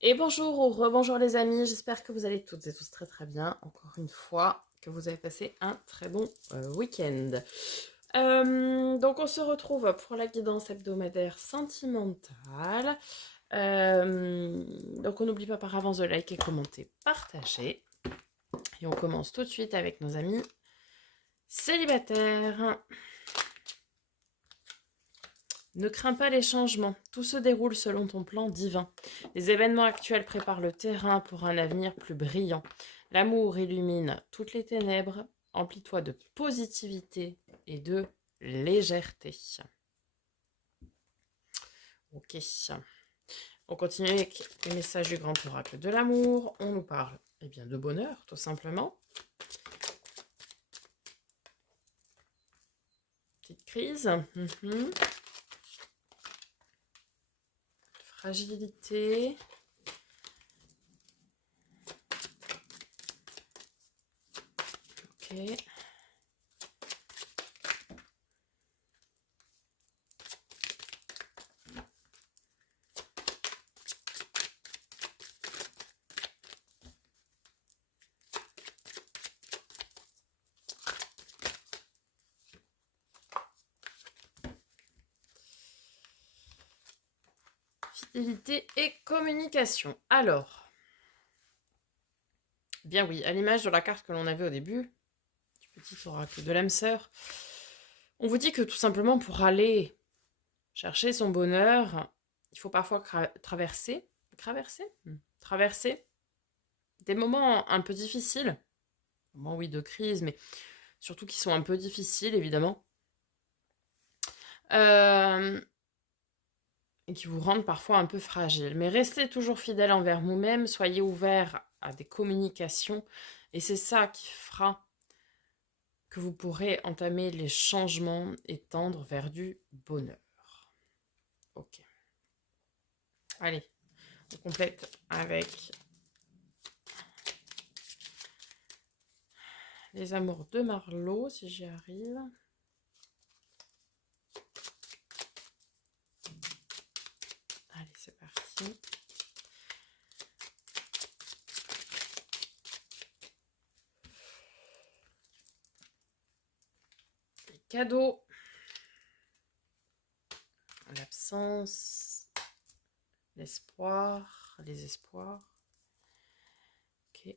Et bonjour ou rebonjour les amis, j'espère que vous allez toutes et tous très très bien. Encore une fois, que vous avez passé un très bon week-end. Donc on se retrouve pour la guidance hebdomadaire sentimentale. Donc on n'oublie pas par avance de liker, commenter, partager. Et on commence tout de suite avec nos amis célibataires. Ne crains pas les changements, tout se déroule selon ton plan divin. Les événements actuels préparent le terrain pour un avenir plus brillant. L'amour illumine toutes les ténèbres, emplis-toi de positivité et de légèreté. Ok, on continue avec les messages du grand oracle de l'amour. On nous parle bien, de bonheur, tout simplement. Petite crise. Fragilité. Ok. Fidélité et communication. Alors, bien oui, à l'image de la carte que l'on avait au début, du petit oracle de l'âme sœur, on vous dit que tout simplement pour aller chercher son bonheur, il faut parfois traverser des moments un peu difficiles, moments oui de crise, mais surtout qui sont un peu difficiles évidemment, et qui vous rendent parfois un peu fragile. Mais restez toujours fidèle envers vous-même, soyez ouvert à des communications, et c'est ça qui fera que vous pourrez entamer les changements et tendre vers du bonheur. Ok. Allez, on complète avec les amours de Marlowe, si j'y arrive. Allez, c'est parti. Les cadeaux. L'absence. L'espoir. Les espoirs. Ok.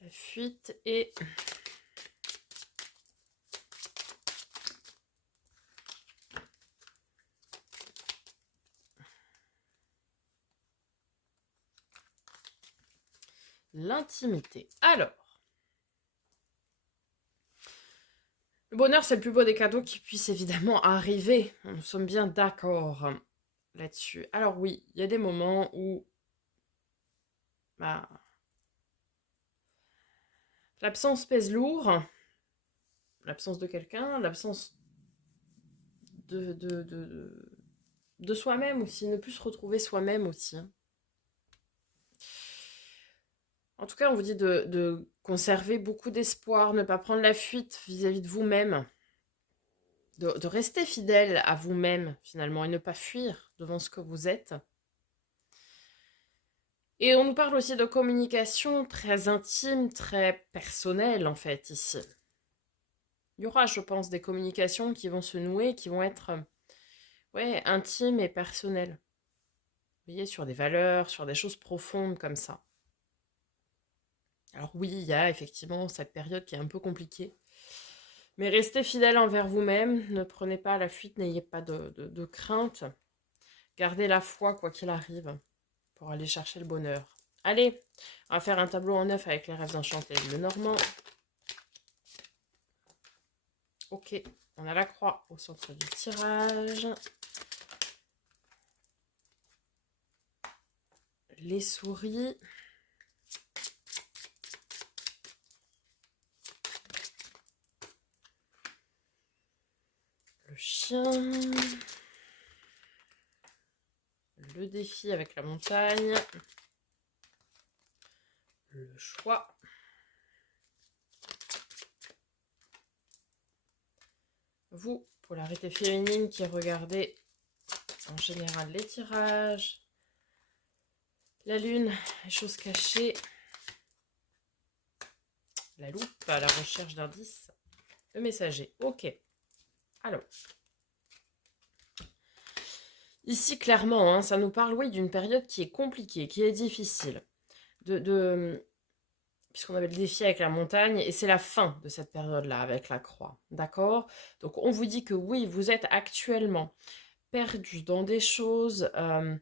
La fuite et l'intimité. Alors, le bonheur, c'est le plus beau des cadeaux qui puisse évidemment arriver. Nous sommes bien d'accord là-dessus. Alors oui, il y a des moments où bah, l'absence pèse lourd. L'absence de quelqu'un, l'absence de soi-même aussi, ne plus se retrouver soi-même aussi. En tout cas, on vous dit de conserver beaucoup d'espoir, ne pas prendre la fuite vis-à-vis de vous-même, de rester fidèle à vous-même finalement et ne pas fuir devant ce que vous êtes. Et on nous parle aussi de communication très intime, très personnelle en fait ici. Il y aura, je pense, des communications qui vont se nouer, qui vont être intimes et personnelles. Vous voyez, sur des valeurs, sur des choses profondes comme ça. Alors oui, il y a effectivement cette période qui est un peu compliquée. Mais restez fidèle envers vous-même, ne prenez pas la fuite, n'ayez pas de crainte. Gardez la foi quoi qu'il arrive pour aller chercher le bonheur. Allez, on va faire un tableau en neuf avec les rêves enchantés. Le Normand. Ok, on a la croix au centre du tirage. Les souris. Le chien. Le défi avec la montagne. Le choix. Vous, polarité féminine qui regardez en général les tirages, la lune, les choses cachées, la loupe, la recherche d'indices, le messager. Ok. Alors, ici, clairement, hein, ça nous parle, oui, d'une période qui est compliquée, qui est difficile. Puisqu'on avait le défi avec la montagne, et c'est la fin de cette période-là avec la croix. D'accord? Donc, on vous dit que oui, vous êtes actuellement perdu dans des choses un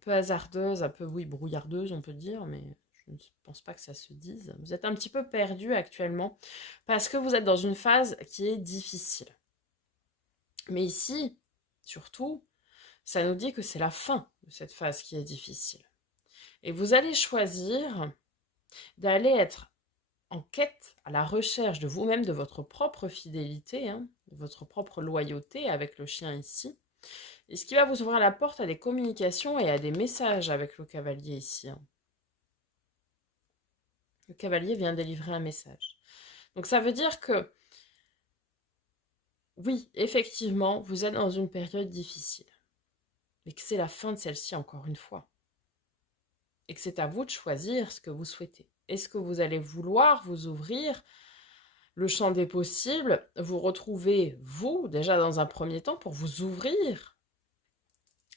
peu hasardeuses, un peu, oui, brouillardeuses, on peut dire, mais je ne pense pas que ça se dise. Vous êtes un petit peu perdu actuellement parce que vous êtes dans une phase qui est difficile. Mais ici, surtout, ça nous dit que c'est la fin de cette phase qui est difficile. Et vous allez choisir d'aller être en quête, à la recherche de vous-même, de votre propre fidélité, hein, de votre propre loyauté avec le chien ici. Et ce qui va vous ouvrir la porte à des communications et à des messages avec le cavalier ici. Hein. Le cavalier vient délivrer un message. Donc ça veut dire que, oui, effectivement, vous êtes dans une période difficile. Mais que c'est la fin de celle-ci encore une fois. Et que c'est à vous de choisir ce que vous souhaitez. Est-ce que vous allez vouloir vous ouvrir le champ des possibles, vous retrouver, vous, déjà dans un premier temps, pour vous ouvrir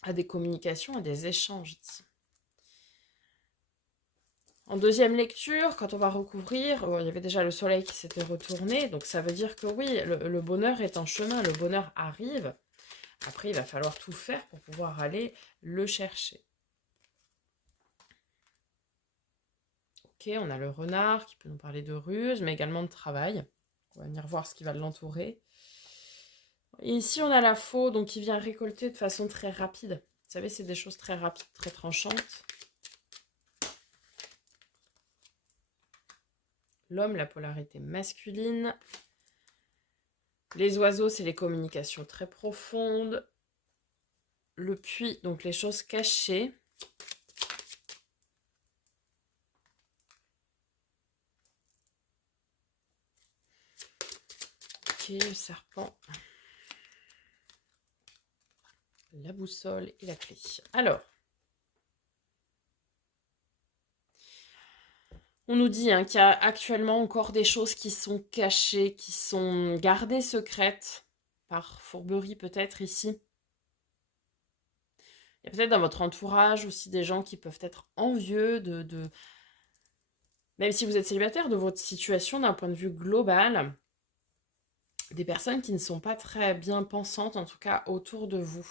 à des communications, à des échanges ici. En deuxième lecture, quand on va recouvrir, il y avait déjà le soleil qui s'était retourné, donc ça veut dire que oui, le bonheur est en chemin, le bonheur arrive. Après, il va falloir tout faire pour pouvoir aller le chercher. Ok, on a le renard qui peut nous parler de ruse, mais également de travail. On va venir voir ce qui va l'entourer. Et ici, on a la faux, donc qui vient récolter de façon très rapide. Vous savez, c'est des choses très rapides, très tranchantes. L'homme, la polarité masculine. Les oiseaux, c'est les communications très profondes. Le puits, donc les choses cachées. Ok, le serpent. La boussole et la clé. Alors, on nous dit qu'il y a actuellement encore des choses qui sont cachées, qui sont gardées secrètes, par fourberie peut-être ici. Il y a peut-être dans votre entourage aussi des gens qui peuvent être envieux même si vous êtes célibataire, de votre situation d'un point de vue global. Des personnes qui ne sont pas très bien pensantes, en tout cas autour de vous.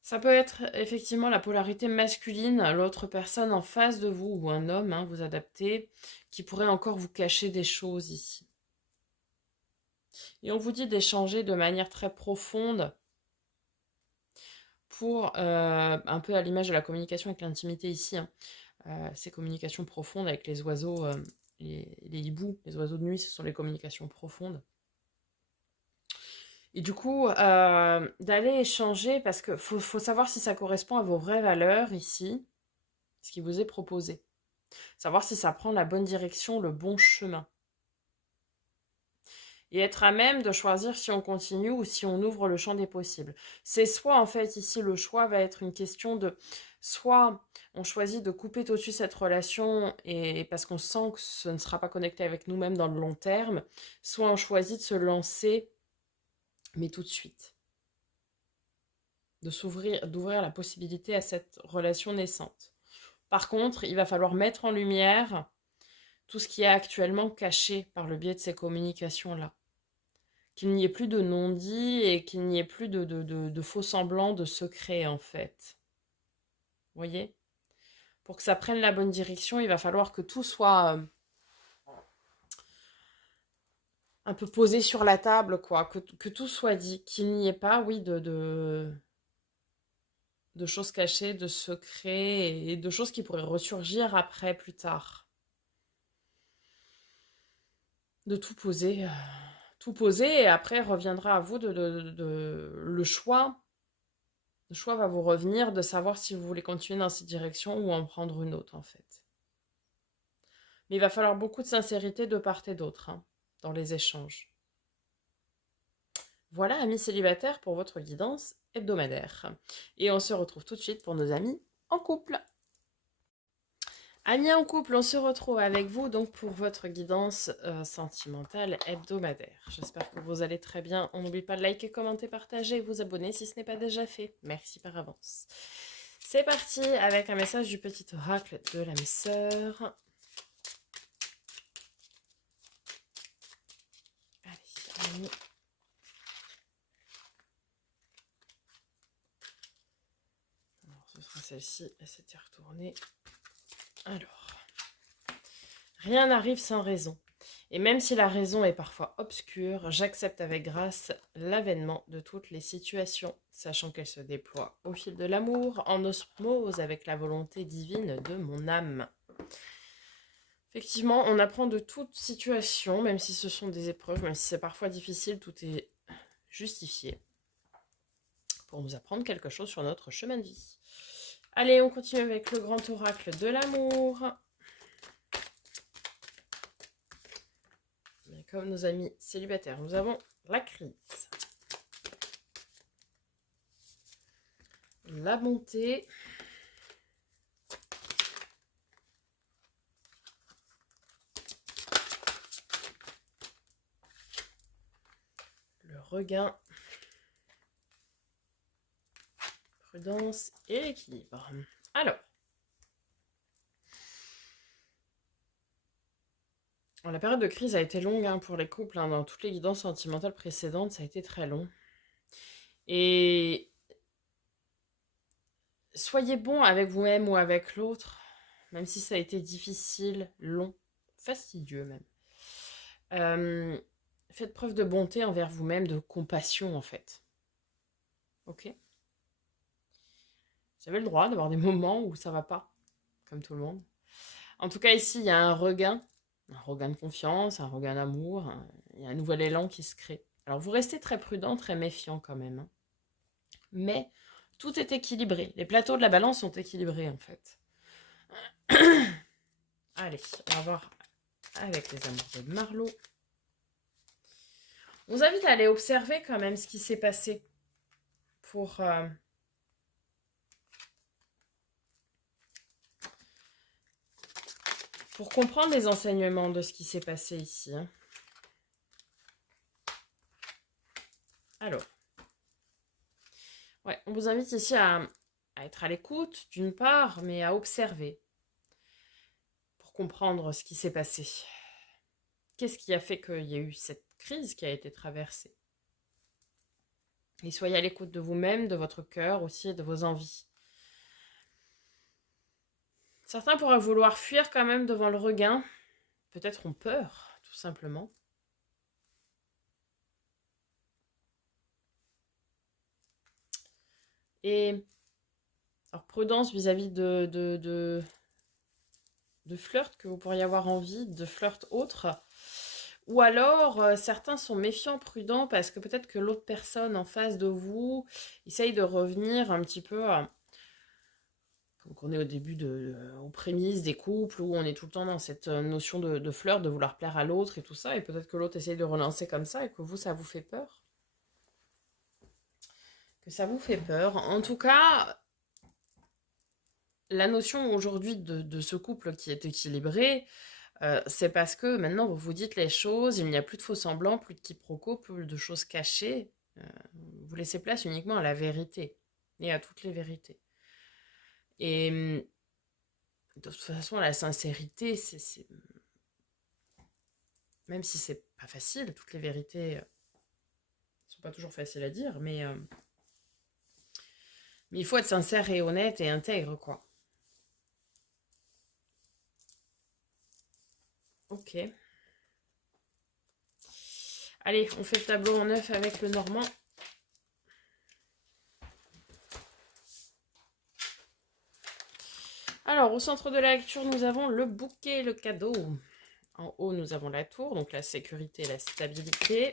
Ça peut être effectivement la polarité masculine, l'autre personne en face de vous, ou un homme, hein, vous adaptez, qui pourrait encore vous cacher des choses ici. Et on vous dit d'échanger de manière très profonde pour, un peu à l'image de la communication avec l'intimité ici, hein, ces communications profondes avec les oiseaux, les hiboux, les oiseaux de nuit, ce sont les communications profondes. Et du coup, d'aller échanger, parce qu'il faut savoir si ça correspond à vos vraies valeurs ici, ce qui vous est proposé. Savoir si ça prend la bonne direction, le bon chemin. Et être à même de choisir si on continue ou si on ouvre le champ des possibles. C'est soit, en fait, ici, le choix va être une question de... Soit on choisit de couper tout de suite cette relation et parce qu'on sent que ce ne sera pas connecté avec nous-mêmes dans le long terme, soit on choisit de se lancer, mais tout de suite. D'ouvrir la possibilité à cette relation naissante. Par contre, il va falloir mettre en lumière tout ce qui est actuellement caché par le biais de ces communications-là. Qu'il n'y ait plus de non-dit et qu'il n'y ait plus de faux semblants, de secrets en fait. Vous voyez? Pour que ça prenne la bonne direction, il va falloir que tout soit un peu posé sur la table, quoi. Que tout soit dit. Qu'il n'y ait pas, oui, de choses cachées, de secrets et de choses qui pourraient ressurgir après, plus tard. De tout poser. Tout poser et après reviendra à vous le choix. Le choix va vous revenir de savoir si vous voulez continuer dans cette direction ou en prendre une autre en fait. Mais il va falloir beaucoup de sincérité de part et d'autre hein, dans les échanges. Voilà, amis célibataires, pour votre guidance hebdomadaire. Et on se retrouve tout de suite pour nos amis en couple. Amis en couple, on se retrouve avec vous donc pour votre guidance sentimentale hebdomadaire. J'espère que vous allez très bien. On n'oublie pas de liker, commenter, partager et vous abonner si ce n'est pas déjà fait. Merci par avance. C'est parti avec un message du petit oracle de l'âme sœur. Allez, amis. Alors, ce sera celle-ci, elle s'était retournée. Alors, rien n'arrive sans raison. Et même si la raison est parfois obscure, j'accepte avec grâce l'avènement de toutes les situations, sachant qu'elles se déploient au fil de l'amour, en osmose avec la volonté divine de mon âme. Effectivement, on apprend de toute situation, même si ce sont des épreuves, même si c'est parfois difficile, tout est justifié pour nous apprendre quelque chose sur notre chemin de vie. Allez, on continue avec le grand oracle de l'amour. Comme nos amis célibataires, nous avons la crise, la bonté, le regain, prudence et l'équilibre. Alors, la période de crise a été longue pour les couples. Dans toutes les guidances sentimentales précédentes, ça a été très long. Et soyez bon avec vous-même ou avec l'autre, même si ça a été difficile, long, fastidieux même. Faites preuve de bonté envers vous-même, de compassion en fait. Ok ? Vous avez le droit d'avoir des moments où ça va pas, comme tout le monde. En tout cas, ici, il y a un regain de confiance, un regain d'amour, il y a un nouvel élan qui se crée. Alors, vous restez très prudent, très méfiant quand même. Mais tout est équilibré. Les plateaux de la balance sont équilibrés, en fait. Allez, on va voir avec les amours de Marlo. On vous invite à aller observer quand même ce qui s'est passé pour comprendre les enseignements de ce qui s'est passé ici. Alors, ouais, on vous invite ici à être à l'écoute, d'une part, mais à observer pour comprendre ce qui s'est passé. Qu'est-ce qui a fait qu'il y a eu cette crise qui a été traversée? Et soyez à l'écoute de vous-même, de votre cœur aussi, et de vos envies. Certains pourraient vouloir fuir quand même devant le regain. Peut-être ont peur, tout simplement. Et alors, prudence vis-à-vis de flirt que vous pourriez avoir envie, de flirt autre. Ou alors, certains sont méfiants, prudents, parce que peut-être que l'autre personne en face de vous essaye de revenir un petit peu comme on est au début aux prémices des couples, où on est tout le temps dans cette notion de flirt, de vouloir plaire à l'autre et tout ça, et peut-être que l'autre essaye de relancer comme ça, et que vous, ça vous fait peur. Que ça vous fait peur. En tout cas, la notion aujourd'hui de ce couple qui est équilibré, c'est parce que maintenant vous vous dites les choses, il n'y a plus de faux semblants, plus de quiproquos, plus de choses cachées. Vous laissez place uniquement à la vérité et à toutes les vérités. Et de toute façon, la sincérité, c'est même si c'est pas facile, toutes les vérités sont pas toujours faciles à dire, mais il faut être sincère et honnête et intègre, quoi. Ok. Allez, on fait le tableau en neuf avec le normand. Alors, au centre de la lecture, nous avons le bouquet, le cadeau. En haut, nous avons la tour, donc la sécurité et la stabilité.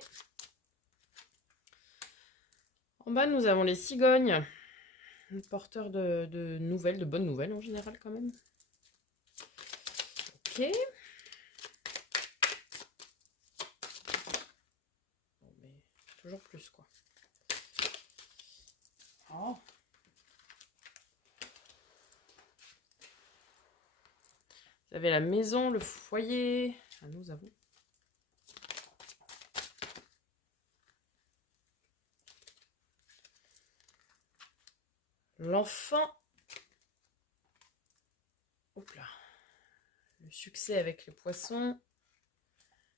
En bas, nous avons les cigognes, porteurs de nouvelles, de bonnes nouvelles en général quand même. Ok. toujours plus, quoi. Oh. Vous avez la maison, le foyer. Ah, nous avons. L'enfant. Hop là. Le succès avec les poissons.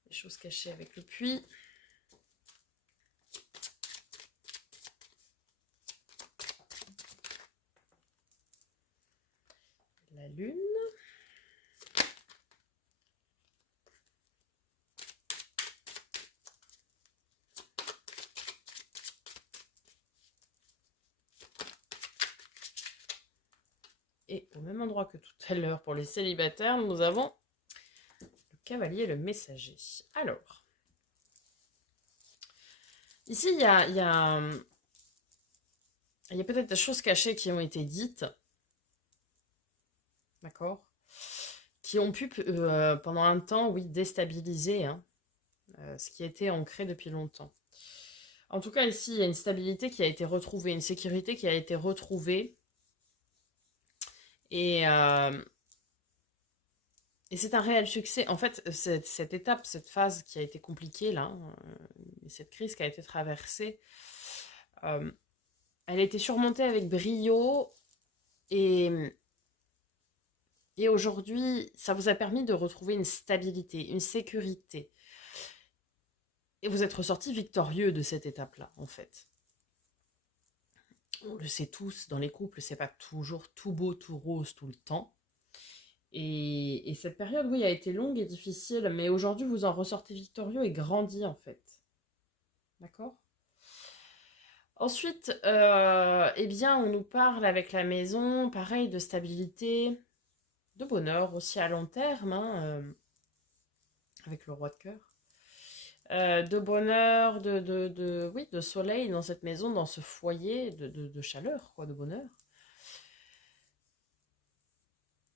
Les choses cachées avec le puits. La lune. Et au même endroit que tout à l'heure pour les célibataires, nous avons le cavalier et le messager. Alors, ici, il y a peut-être des choses cachées qui ont été dites, d'accord, qui ont pu, pendant un temps, oui, déstabiliser ce qui était ancré depuis longtemps. En tout cas, ici, il y a une stabilité qui a été retrouvée, une sécurité qui a été retrouvée. Et c'est un réel succès. En fait, cette étape, cette phase qui a été compliquée, là, cette crise qui a été traversée, elle a été surmontée avec brio. Et aujourd'hui, ça vous a permis de retrouver une stabilité, une sécurité. Et vous êtes ressorti victorieux de cette étape-là, en fait. On le sait tous, dans les couples, c'est pas toujours tout beau, tout rose tout le temps. Et cette période, oui, a été longue et difficile, mais aujourd'hui, vous en ressortez victorieux et grandi, en fait. D'accord ? Ensuite, eh bien, on nous parle avec la maison, pareil, de stabilité, de bonheur aussi à long terme, avec le roi de cœur. De bonheur, oui, de soleil dans cette maison, dans ce foyer, de chaleur, quoi, de bonheur.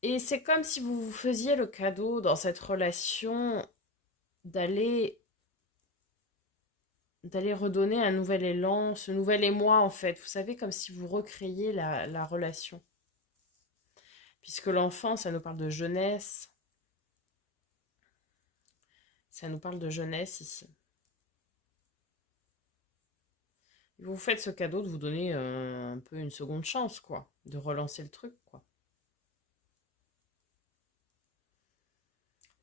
Et c'est comme si vous vous faisiez le cadeau dans cette relation d'aller redonner un nouvel élan, ce nouvel émoi en fait. Vous savez, comme si vous recréiez la relation. Puisque l'enfant, ça nous parle de jeunesse. Ça nous parle de jeunesse ici. Vous faites ce cadeau de vous donner un peu une seconde chance, quoi. De relancer le truc, quoi.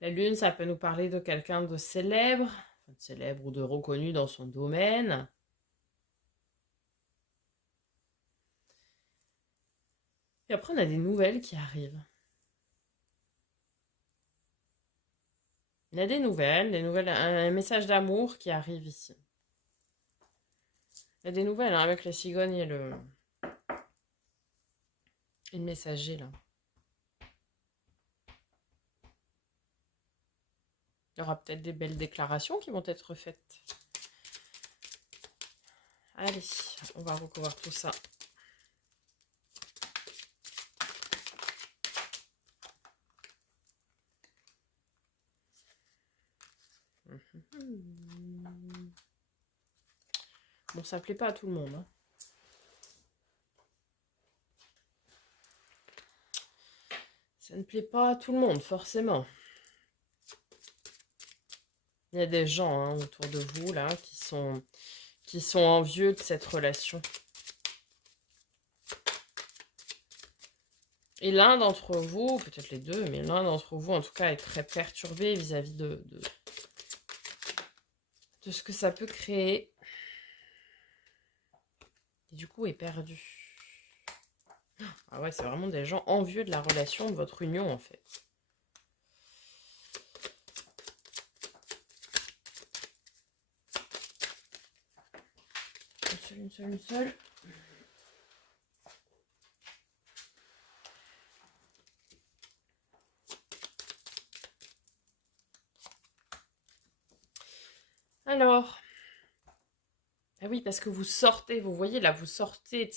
La lune, ça peut nous parler de quelqu'un de célèbre ou de reconnu dans son domaine. Et après, on a des nouvelles qui arrivent. Il y a des nouvelles, un message d'amour qui arrive ici. Il y a des nouvelles avec la cigogne et le messager, là. Il y aura peut-être des belles déclarations qui vont être faites. Allez, on va recouvrir tout ça. Bon, ça plaît pas à tout le monde. Ça ne plaît pas à tout le monde, forcément. Il y a des gens autour de vous, là, qui sont envieux de cette relation. Et l'un d'entre vous, peut-être les deux, mais l'un d'entre vous, en tout cas, est très perturbé vis-à-vis de ce que ça peut créer. Et du coup, est perdu. Ah ouais, c'est vraiment des gens envieux de la relation, de votre union, en fait. Une seule. Alors, ah oui, parce que vous sortez, vous voyez là, vous sortez de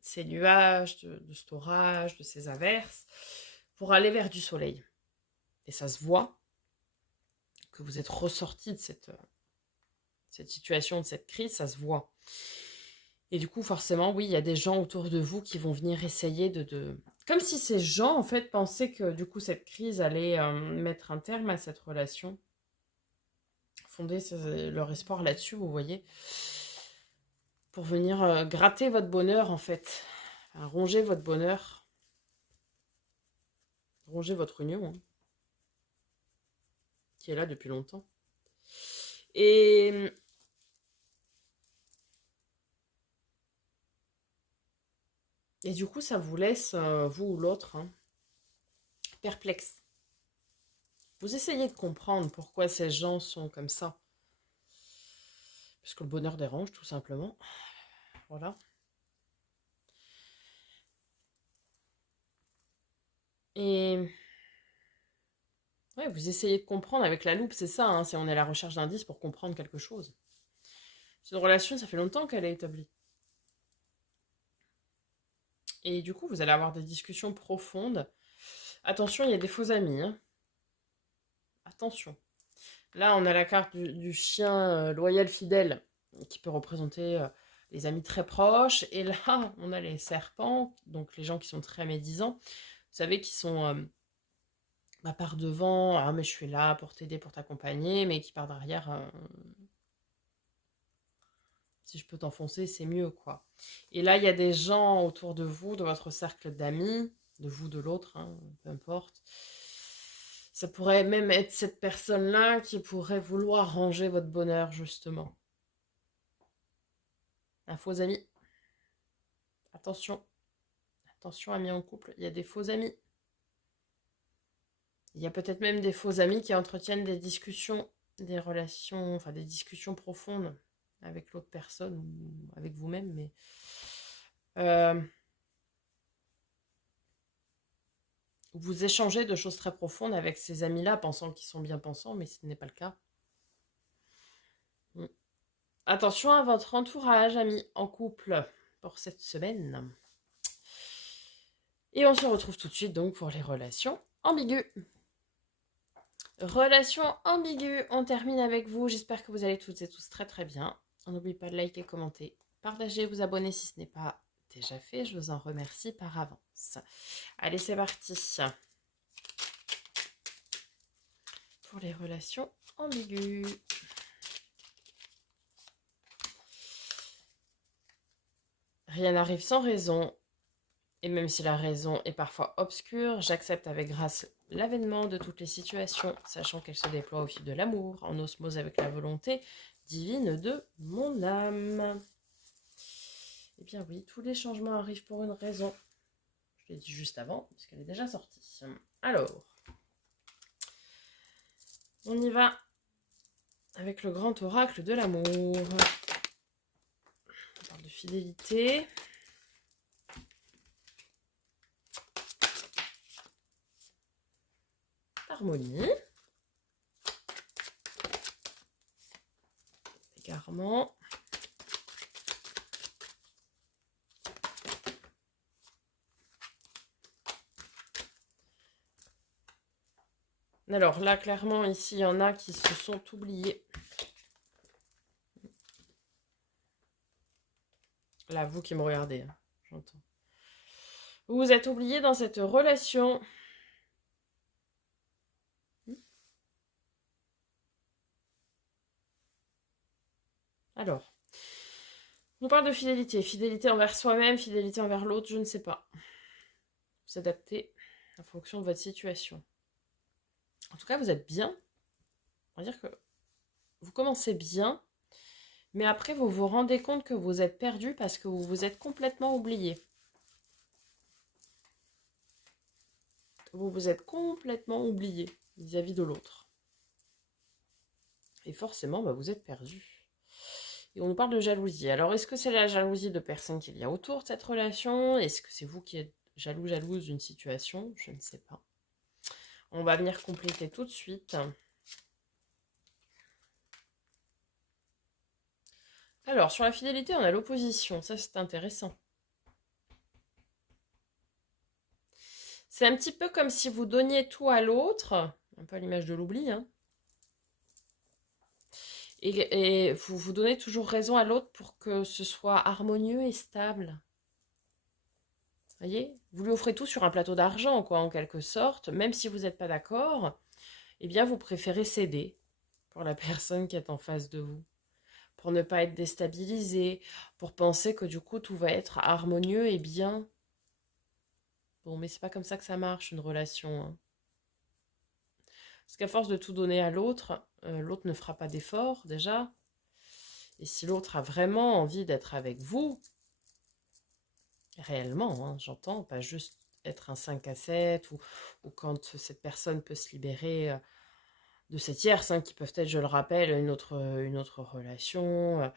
ces nuages, de cet orage, de ces averses, pour aller vers du soleil. Et ça se voit que vous êtes ressorti de Cette situation, de cette crise, ça se voit. Et du coup, forcément, oui, il y a des gens autour de vous qui vont venir essayer Comme si ces gens, en fait, pensaient que, du coup, cette crise allait mettre un terme à cette relation. Fonder leur espoir là-dessus, vous voyez. Pour venir gratter votre bonheur, en fait. Enfin, ronger votre bonheur. Ronger votre union, hein, qui est là depuis longtemps. Et du coup, ça vous laisse, vous ou l'autre, hein, perplexe. Vous essayez de comprendre pourquoi ces gens sont comme ça. Parce que le bonheur dérange, tout simplement. Voilà. Et ouais, vous essayez de comprendre avec la loupe, c'est ça, hein, on est à la recherche d'indices pour comprendre quelque chose. Cette relation, ça fait longtemps qu'elle est établie. Et du coup, vous allez avoir des discussions profondes. Attention, il y a des faux amis, hein. Attention. Là, on a la carte du chien loyal fidèle qui peut représenter les amis très proches. Et là, on a les serpents, donc les gens qui sont très médisants. Vous savez, qui sont par devant, ah mais je suis là pour t'aider, pour t'accompagner, mais qui par derrière, si je peux t'enfoncer, c'est mieux, quoi. Et là, il y a des gens autour de vous, de votre cercle d'amis, de vous, de l'autre, hein, peu importe. Ça pourrait même être cette personne-là qui pourrait vouloir ranger votre bonheur, justement. Un faux ami. Attention. Attention, amis en couple, il y a des faux amis. Il y a peut-être même des faux amis qui entretiennent des discussions, des relations, enfin des discussions profondes avec l'autre personne ou avec vous-même, mais vous échangez de choses très profondes avec ces amis-là, pensant qu'ils sont bien pensants, mais ce n'est pas le cas. Attention à votre entourage, amis en couple, pour cette semaine. Et on se retrouve tout de suite donc pour les relations ambiguës. Relations ambiguës, on termine avec vous. J'espère que vous allez toutes et tous très très bien. N'oubliez pas de liker, commenter, partager, vous abonner si ce n'est pas déjà fait. Je vous en remercie par avance. Allez, c'est parti. Pour les relations ambiguës. Rien n'arrive sans raison. Et même si la raison est parfois obscure, j'accepte avec grâce l'avènement de toutes les situations, sachant qu'elles se déploient au fil de l'amour, en osmose avec la volonté divine de mon âme. Eh bien oui, tous les changements arrivent pour une raison. Je l'ai dit juste avant, parce qu'elle est déjà sortie. Alors, on y va avec le grand oracle de l'amour. On parle de fidélité. Harmonie. Égarement. Alors là, clairement, ici, il y en a qui se sont oubliés. Là, vous qui me regardez, hein, j'entends. Vous vous êtes oubliés dans cette relation. Alors, on parle de fidélité. Fidélité envers soi-même, fidélité envers l'autre, je ne sais pas. Vous adaptez en fonction de votre situation. En tout cas, vous êtes bien. On va dire que vous commencez bien, mais après, vous vous rendez compte que vous êtes perdu parce que vous vous êtes complètement oublié. Vous vous êtes complètement oublié vis-à-vis de l'autre. Et forcément, vous êtes perdu. Et on nous parle de jalousie. Alors, est-ce que c'est la jalousie de personnes qu'il y a autour de cette relation? Est-ce que c'est vous qui êtes jalouse d'une situation? Je ne sais pas. On va venir compléter tout de suite. Alors, sur la fidélité, on a l'opposition. Ça, c'est intéressant. C'est un petit peu comme si vous donniez tout à l'autre, un peu à l'image de l'oubli, hein. Et vous vous donnez toujours raison à l'autre pour que ce soit harmonieux et stable. Voyez? Vous lui offrez tout sur un plateau d'argent, quoi, en quelque sorte. Même si vous n'êtes pas d'accord, eh bien, vous préférez céder pour la personne qui est en face de vous. Pour ne pas être déstabilisé, pour penser que du coup, tout va être harmonieux et bien. Bon, mais c'est pas comme ça que ça marche, une relation, hein. Parce qu'à force de tout donner à l'autre, l'autre ne fera pas d'effort, déjà. Et si l'autre a vraiment envie d'être avec vous, réellement, hein, j'entends, pas juste être un 5 à 7 ou quand cette personne peut se libérer de ces tierces, hein, qui peuvent être, je le rappelle, une autre relation,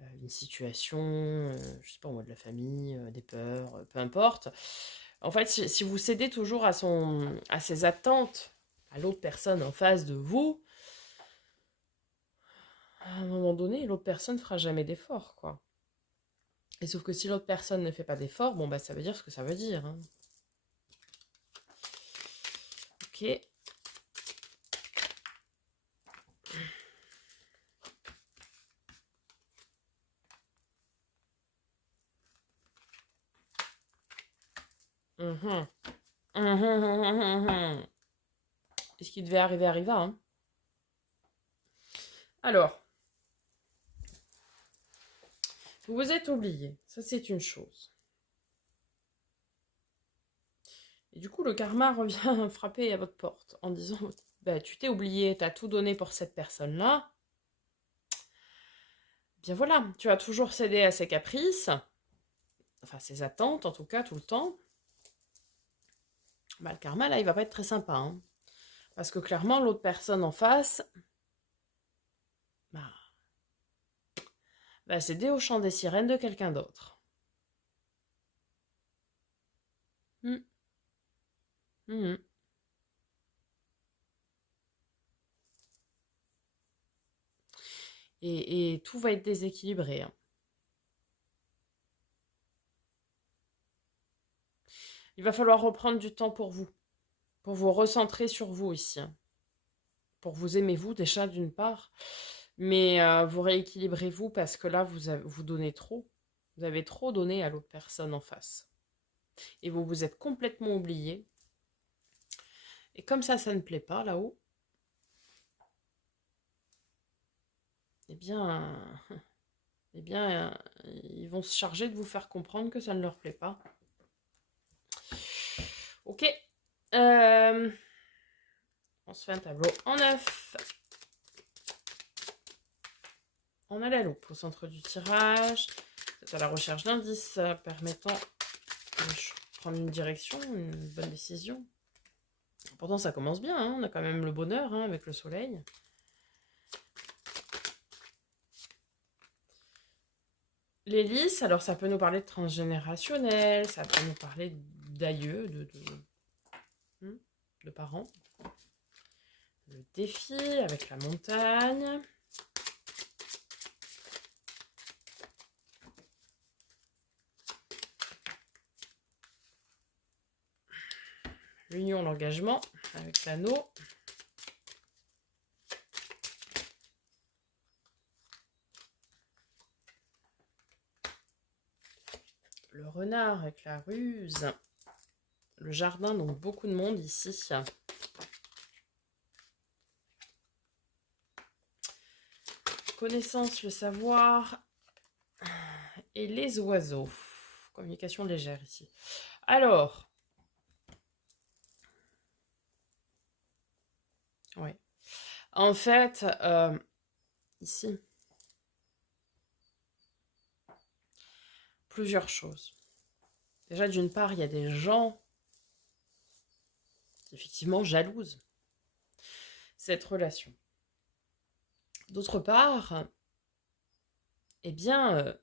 une situation, je sais pas moi, de la famille, des peurs, peu importe. En fait, si vous cédez toujours à ses attentes, à l'autre personne en face de vous, à un moment donné, l'autre personne ne fera jamais d'effort, quoi. Et sauf que si l'autre personne ne fait pas d'effort, bon, bah, ça veut dire ce que ça veut dire, hein. Ok. Mhm. Mhm. Et ce qui devait arriver arriva, hein. Alors, vous vous êtes oublié, ça c'est une chose. Et du coup, le karma revient frapper à votre porte en disant, bah, tu t'es oublié, t'as tout donné pour cette personne-là. Bien voilà, tu as toujours cédé à ses caprices, enfin ses attentes en tout cas, tout le temps. Bah, le karma, là, il va pas être très sympa, hein. Parce que clairement, l'autre personne en face, bah, va céder au chant des sirènes de quelqu'un d'autre. Mm. Mhm. Et tout va être déséquilibré, hein. Il va falloir reprendre du temps pour vous recentrer sur vous ici, hein. Pour vous aimer vous déjà d'une part, mais vous rééquilibrez vous parce que là vous donnez trop. Vous avez trop donné à l'autre personne en face. Et vous vous êtes complètement oublié. Et comme ça ne plaît pas là-haut, eh bien, eh bien, ils vont se charger de vous faire comprendre que ça ne leur plaît pas. Ok. On se fait un tableau en 9. On a la loupe au centre du tirage. C'est à la recherche d'indices permettant de prendre une direction, une bonne décision. Pourtant, ça commence bien, hein. On a quand même le bonheur, hein, avec le soleil. L'hélice, alors ça peut nous parler de transgénérationnel, ça peut nous parler d'aïeux, de parents. Le défi avec la montagne. L'union, l'engagement avec l'anneau. Le renard avec la ruse. Le jardin, donc beaucoup de monde ici. Connaissance, le savoir. Et les oiseaux. Communication légère ici. Alors. Ouais. En fait, ici, plusieurs choses. Déjà, d'une part, il y a des gens qui, effectivement, jalousent cette relation. D'autre part, eh bien,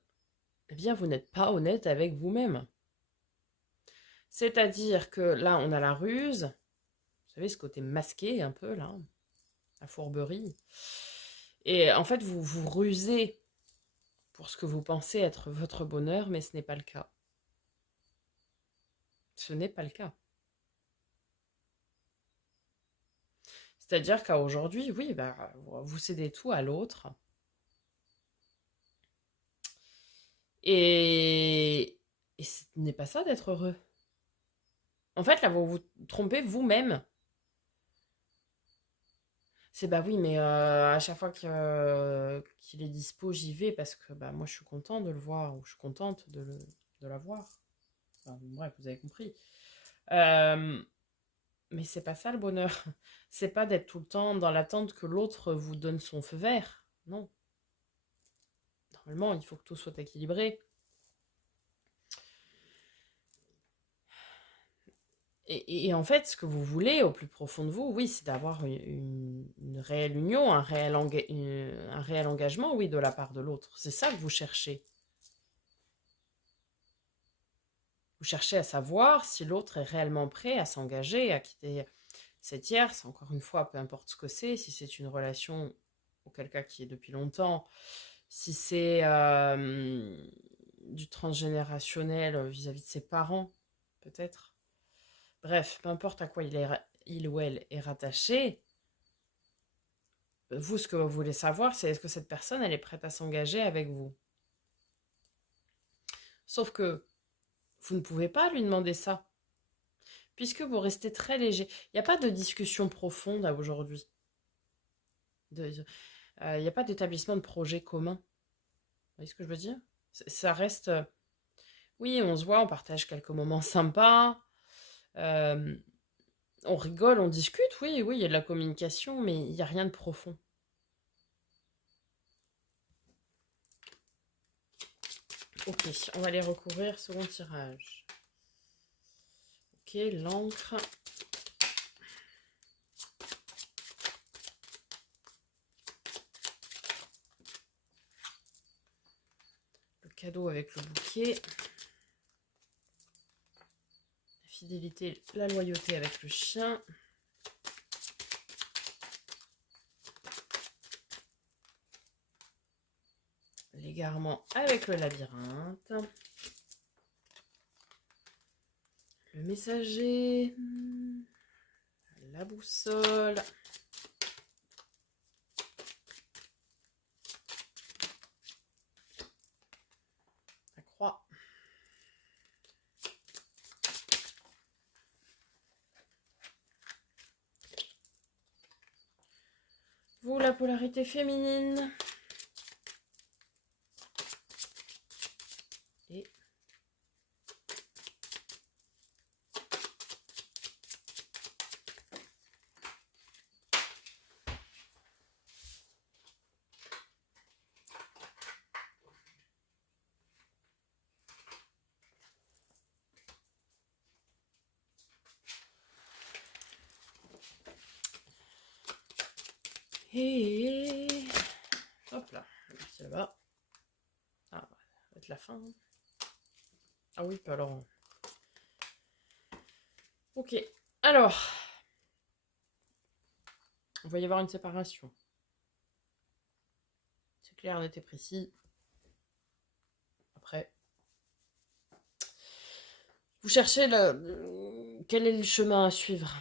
vous n'êtes pas honnête avec vous-même. C'est-à-dire que là, on a la ruse, vous savez, ce côté masqué un peu, là, la fourberie. Et en fait, vous vous rusez pour ce que vous pensez être votre bonheur, mais ce n'est pas le cas. Ce n'est pas le cas. C'est-à-dire qu'à aujourd'hui, oui, bah, vous cédez tout à l'autre. Et ce n'est pas ça d'être heureux. En fait, là, vous vous trompez vous-même. C'est bah oui, mais à chaque fois qu'il est dispo, j'y vais parce que bah, moi, je suis content de le voir ou je suis contente de la voir. Enfin, bref, vous avez compris. Euh, mais c'est pas ça le bonheur. C'est pas d'être tout le temps dans l'attente que l'autre vous donne son feu vert. Non. Normalement, il faut que tout soit équilibré. Et en fait, ce que vous voulez au plus profond de vous, oui, c'est d'avoir une réelle union, un réel engagement, oui, de la part de l'autre. C'est ça que vous cherchez. Vous cherchez à savoir si l'autre est réellement prêt à s'engager, à quitter cette tierce, encore une fois, peu importe ce que c'est, si c'est une relation, auquel cas qui est depuis longtemps, si c'est du transgénérationnel vis-à-vis de ses parents, peut-être. Bref, peu importe à quoi il ou elle est rattaché, vous, ce que vous voulez savoir, c'est est-ce que cette personne, elle est prête à s'engager avec vous. Sauf que vous ne pouvez pas lui demander ça, puisque vous restez très léger. Il n'y a pas de discussion profonde à aujourd'hui. Il n'y a pas d'établissement de projet commun. Vous voyez ce que je veux dire? Ça reste... oui, on se voit, on partage quelques moments sympas. euh, on rigole, on discute, oui, oui, il y a de la communication, mais il n'y a rien de profond. Ok, on va les recouvrir, second tirage. Ok, l'encre. Le cadeau avec le bouquet. La fidélité, la loyauté avec le chien. L'égarement avec le labyrinthe. Le messager. La boussole. La croix. Vous, la polarité féminine. Et hop là, merci là-bas. Ah, ça va être la fin. Ah oui, puis alors. Ok, alors. Il va y avoir une séparation. C'est clair, net et précis. Après. Vous cherchez quel est le chemin à suivre.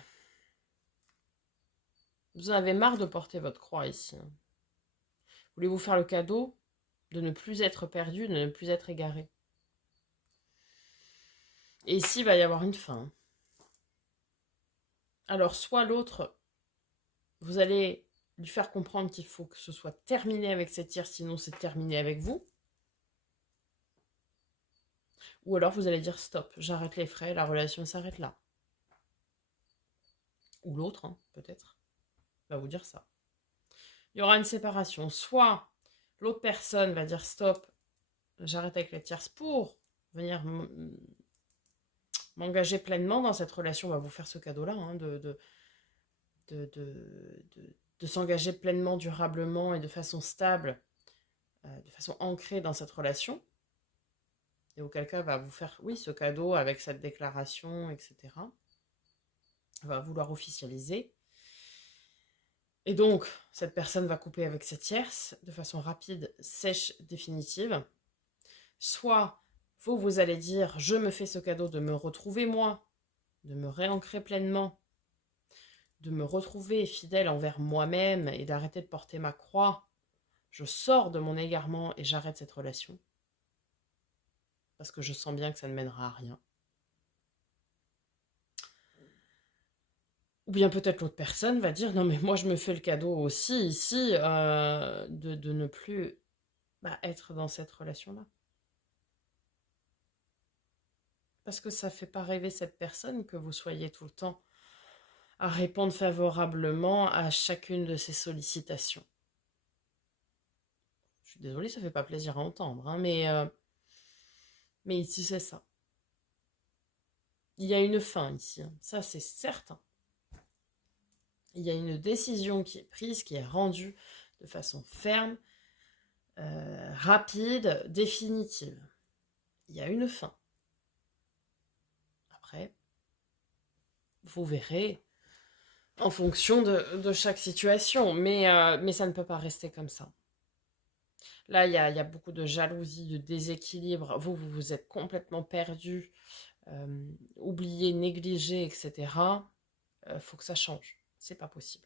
Vous en avez marre de porter votre croix ici. Voulez-vous faire le cadeau de ne plus être perdu, de ne plus être égaré. Et ici, il va y avoir une fin. Alors, soit l'autre, vous allez lui faire comprendre qu'il faut que ce soit terminé avec cette tire, sinon c'est terminé avec vous. Ou alors vous allez dire stop, j'arrête les frais, la relation s'arrête là. Ou l'autre, hein, peut-être, va vous dire ça. Il y aura une séparation. Soit l'autre personne va dire stop, j'arrête avec la tierce pour venir m'engager pleinement dans cette relation. On va vous faire ce cadeau-là, hein, de s'engager pleinement, durablement et de façon stable, de façon ancrée dans cette relation. Et auquel cas va vous faire, oui, ce cadeau avec cette déclaration, etc. Va vouloir officialiser. Et donc, cette personne va couper avec cette tierce de façon rapide, sèche, définitive. Soit, vous allez dire, je me fais ce cadeau de me retrouver moi, de me réancrer pleinement, de me retrouver fidèle envers moi-même et d'arrêter de porter ma croix. Je sors de mon égarement et j'arrête cette relation. parce que je sens bien que ça ne mènera à rien. Ou bien peut-être l'autre personne va dire, non mais moi je me fais le cadeau aussi ici de ne plus être dans cette relation-là. Parce que ça ne fait pas rêver cette personne que vous soyez tout le temps à répondre favorablement à chacune de ses sollicitations. Je suis désolée, ça ne fait pas plaisir à entendre, hein, mais ici c'est ça. Il y a une fin ici, hein, ça c'est certain. Il y a une décision qui est prise, qui est rendue de façon ferme, rapide, définitive. Il y a une fin. Après, vous verrez en fonction de chaque situation, mais ça ne peut pas rester comme ça. Là, il y a beaucoup de jalousie, de déséquilibre. Vous êtes complètement perdu, oublié, négligé, etc. Faut que ça change. C'est pas possible.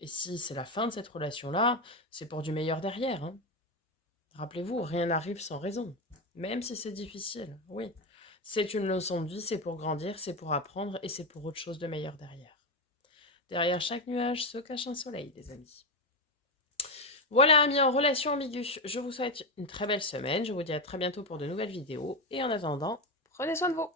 Et si c'est la fin de cette relation-là, c'est pour du meilleur derrière, hein. Rappelez-vous, rien n'arrive sans raison. Même si c'est difficile, oui. C'est une leçon de vie, c'est pour grandir, c'est pour apprendre et c'est pour autre chose de meilleur derrière. Derrière chaque nuage se cache un soleil, les amis. Voilà, amis en relation ambiguë, je vous souhaite une très belle semaine. Je vous dis à très bientôt pour de nouvelles vidéos. Et en attendant, prenez soin de vous.